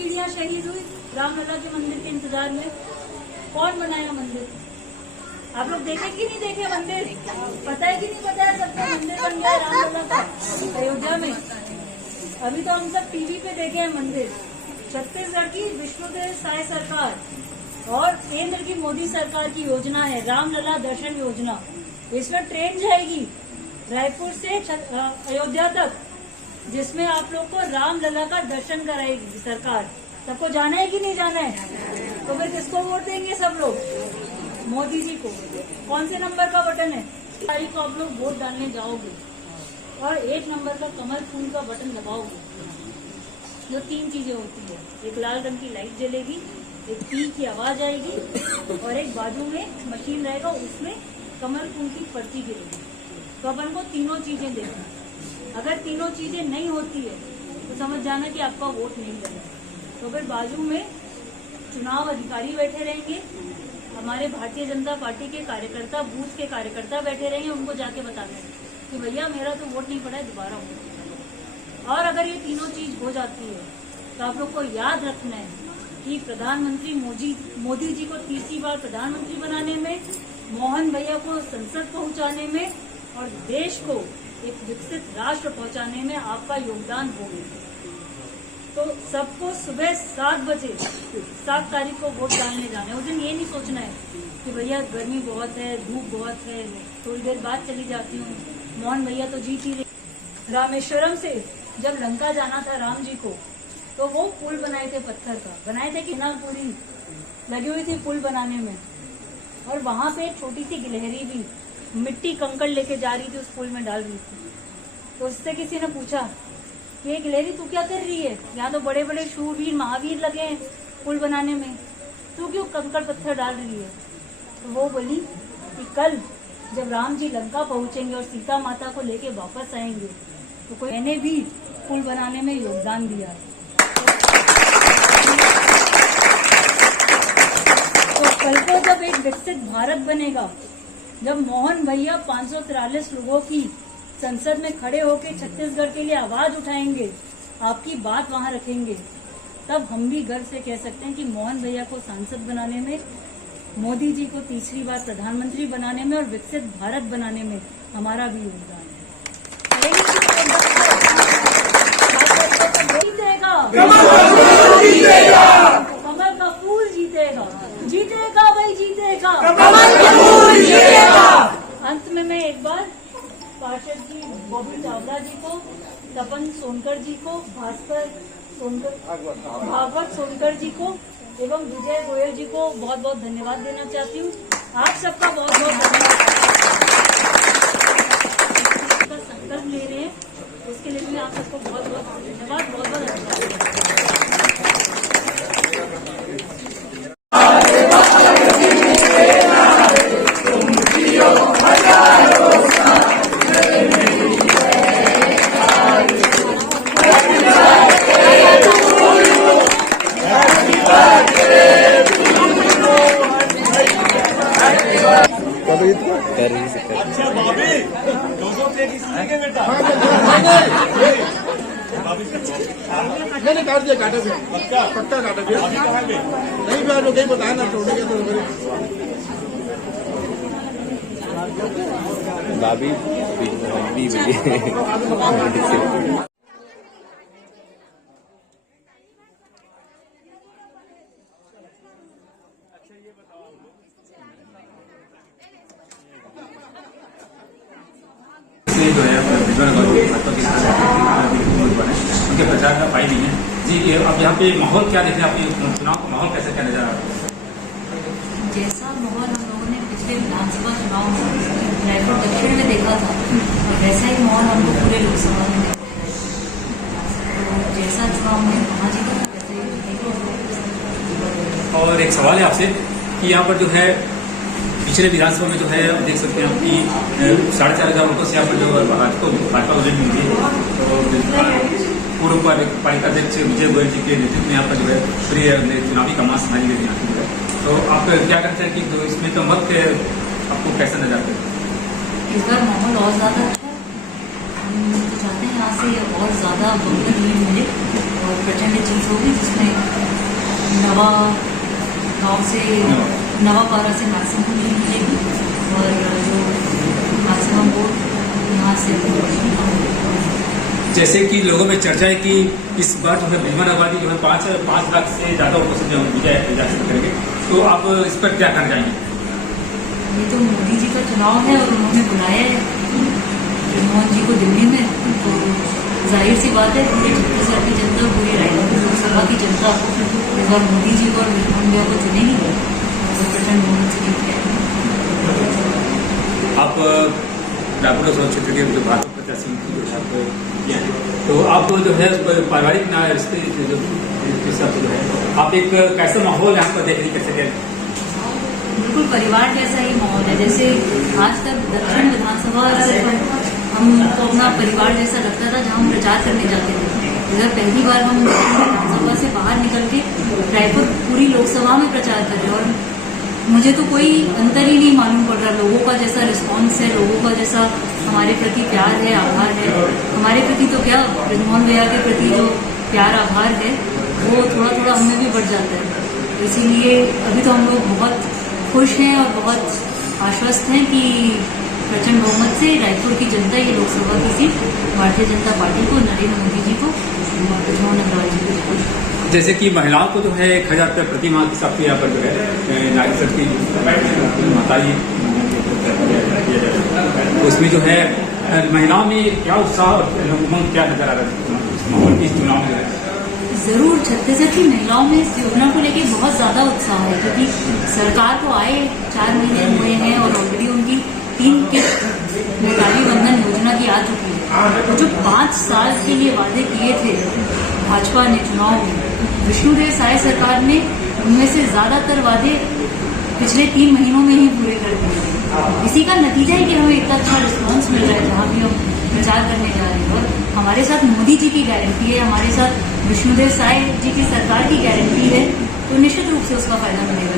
पीढ़ियां शहीद हुई रामलला के मंदिर के इंतजार में। कौन बनाया मंदिर? आप लोग देखे कि नहीं देखे मंदिर? पता है कि नहीं पता है सबको? मंदिर बन गया रामलला का अयोध्या में। अभी तो हम सब टीवी पे देखे हैं मंदिर। छत्तीसगढ़ की विष्णुदेव साय सरकार और केंद्र की मोदी सरकार की योजना है रामलला दर्शन योजना। इसमें ट्रेन जाएगी रायपुर से अयोध्या तक, जिसमें आप लोग को रामलला का दर्शन कराएगी सरकार। सबको जाना है कि नहीं जाना है? तो फिर किसको वोट देंगे सब लोग? मोदी जी को। कौन से नंबर का बटन है? तारीख को आप लोग वोट डालने जाओगे और 1 नंबर का कमल फूल का बटन दबाओगे। जो 3 चीजें होती है, एक लाल रंग की लाइट जलेगी, एक पी की आवाज आएगी और एक बाजू में मशीन रहेगा, उसमें कमल फूल की पर्ची गिरेगी। तो अपन को तीनों चीजें देखना। अगर तीनों चीजें नहीं होती है तो समझ जाना कि आपका वोट नहीं लगेगा। तो फिर बाजू में चुनाव अधिकारी बैठे रहेंगे, हमारे भारतीय जनता पार्टी के कार्यकर्ता, बूथ के कार्यकर्ता बैठे रहेंगे, उनको जाके बताना है कि भैया मेरा तो वोट नहीं पड़ा है, दोबारा वोट। और अगर ये तीनों चीज हो जाती है तो आप लोग को याद रखना है कि प्रधानमंत्री मोदी जी को तीसरी बार प्रधानमंत्री बनाने में, मोहन भैया को संसद पहुंचाने में और देश को एक विकसित राष्ट्र पहुंचाने में आपका योगदान होगा। तो सबको सुबह 7 बजे 7 तारीख को वोट डालने जाना है। उस दिन ये नहीं सोचना है कि भैया गर्मी बहुत है, धूप बहुत है, थोड़ी देर बाद चली जाती हूँ, मोहन भैया तो जीत ही रहे। रामेश्वरम से जब लंका जाना था राम जी को, तो वो पुल बनाए थे, पत्थर का बनाए थे कि ना, पूरी लगी हुई थी पुल बनाने में। और वहां पे एक छोटी सी गिलहरी भी मिट्टी कंकड़ लेके जा रही थी, उस पुल में डाल रही थी। तो उससे किसी ने पूछा कि ये गिलहरी तू क्या कर रही है? यहाँ तो बड़े बड़े शूरवीर महावीर लगे हैं पुल बनाने में, तू क्यों कंकड़ पत्थर डाल रही है? तो वो बोली कि कल जब राम जी लंका पहुंचेंगे और सीता माता को लेके वापस आएंगे तो कोई मैंने भी पुल बनाने में योगदान दिया है। तो कल को जब एक विकसित भारत बनेगा, जब मोहन भैया 543 लोगों की संसद में खड़े होकर छत्तीसगढ़ के लिए आवाज उठाएंगे, आपकी बात वहां रखेंगे, तब हम भी गर्व से कह सकते हैं कि मोहन भैया को सांसद बनाने में, मोदी जी को तीसरी बार प्रधानमंत्री बनाने में और विकसित भारत बनाने में हमारा भी योगदान है। जीतेगा कमल का फूल, जीतेगा जीतेगा भाई, जीतेगा कमल का फूल, जीतेगा। अंत में मैं एक बार पार्षद जी बॉबी चावला जी को, तपन सोनकर जी को, भागवत सोनकर जी को एवं विजय गोयल जी को बहुत बहुत धन्यवाद देना चाहती हूँ। आप सबका बहुत बहुत धन्यवाद। संकल्प ले रहे हैं, उसके लिए भी आप सबको बहुत बहुत धन्यवाद, बहुत बहुत धन्यवाद। अच्छा भाभी, लोगों पे किसी बेटा मैंने काट दिया, काटा भी पक्का काटा दिया। नहीं भी आप लोग बताया ना, छोड़ेंगे तो भाभी जो है उनके प्रचार का पाई नहीं है जी। अब यहाँ पे माहौल क्या देख रहे हैं? आपके चुनाव का माहौल कैसे क्या नजर आ रहा है? जैसा माहौल हम लोगों ने पिछले विधानसभा चुनाव में रायपुर दक्षिण में देखा था, वैसा ही माहौल हमको पूरे लोकसभा में देखा है। तो जैसा चुनाव में वहाँ जीता था, वैसे ही जीतेंगे। और एक सवाल है आपसे कि यहाँ पर जो है पिछले विधानसभा में जो है देख सकते हैं आपकी 4,500 वोटों से यहाँ पर जो भाजपा को जीत मिली है। तो पूर्व पालिका अध्यक्ष विजय गोयल जी के नेतृत्व में यहाँ पर जो है पूरी चुनावी कमान संभाली गई है। तो आप क्या करते हैं कि तो इसमें तो मत आपको कैसा नजर आता है? इस बार माहौल और ज्यादा अच्छा है। हम तो चाहते हैं यहाँ से और ज्यादा बहुमत लीड मिले और प्रचंड जीत होगी, जिसमें गाँव से नवापारा से मैक्सिमम लीड मिलेगी और जो मैक्सिमम वोट यहाँ से। जैसे कि लोगों में चर्चा है कि इस बार जो है बिजमान आबादी जो है 5 लाख से ज़्यादा वोटों से जो विजय हासिल करेंगे, तो आप इस पर क्या करना चाहेंगे? ये तो मोदी जी का चुनाव है और उन्होंने बुलाया है मनमोहन जी को दिल्ली में, तो जाहिर सी बात है पूरे छत्तीसगढ़ की जनता, पूरी रायपुर लोकसभा की जनता इस बार मोदी जी को और मनमोहन जी को चुनेगी और प्रचंड बहुमत से जीत गए। आप रायपुर लोकसभा क्षेत्र के जो भाजपा प्रत्याशी की जो आप किया है, तो आप जो है पारिवारिक ना रिश्ते जो हिसाब से जो है आप एक कैसा माहौल यहाँ पर देखने कैसे क्या? बिल्कुल परिवार जैसा ही माहौल है। जैसे आज तक दक्षिण विधानसभा हमको अपना परिवार जैसा लगता था, जहाँ हम प्रचार करने जाते थे। इधर पहली बार हम विधानसभा से बाहर निकल के रायपुर पूरी लोकसभा में प्रचार कर रहे हैं और मुझे तो कोई अंतर ही नहीं मालूम पड़ रहा। लोगों का जैसा रिस्पांस है, लोगों का जैसा हमारे प्रति प्यार है, आभार है, हमारे प्रति तो क्या ब्रजमोहन भैया के प्रति जो प्यार आभार है वो थोड़ा थोड़ा हमें भी बढ़ जाता है। इसीलिए अभी तो हम लोग बहुत खुश हैं और बहुत आश्वस्त हैं कि प्रचंड बहुमत से रायपुर की जनता ये लोकसभा की सीट भारतीय जनता पार्टी को, नरेंद्र मोदी जी को और ब्रजमोहन अग्रवाल जी को। जैसे कि महिलाओं को जो है 1000 रुपये प्रति माह के हिसाब से यहाँ पर जो है नारी शक्ति माताई किया जाता है, तो उसमें जो है महिलाओं में क्या उत्साह और उमंग क्या नजर आ रहा है इस चुनाव में? जरूर छत्तीसगढ़ की महिलाओं में इस योजना को लेकर बहुत ज्यादा उत्साह है, क्योंकि सरकार को आए 4 महीने हुए हैं और ऑलरेडी उनकी 3 किस्त मैकारी बंधन योजना की आ चुकी है। तो जो 5 साल के लिए वादे किए थे भाजपा ने चुनाव में, विष्णुदेव साय सरकार ने उनमें से ज्यादातर वादे पिछले 3 महीनों में ही पूरे कर दिए। इसी का नतीजा है कि हमें इतना अच्छा रिस्पॉन्स मिल रहा है जहाँ भी हम प्रचार करने जा रहे हैं। और हमारे साथ मोदी जी की गारंटी है, हमारे साथ विष्णुदेव साय जी की सरकार की गारंटी है, तो निश्चित रूप से उसका फायदा मिलेगा।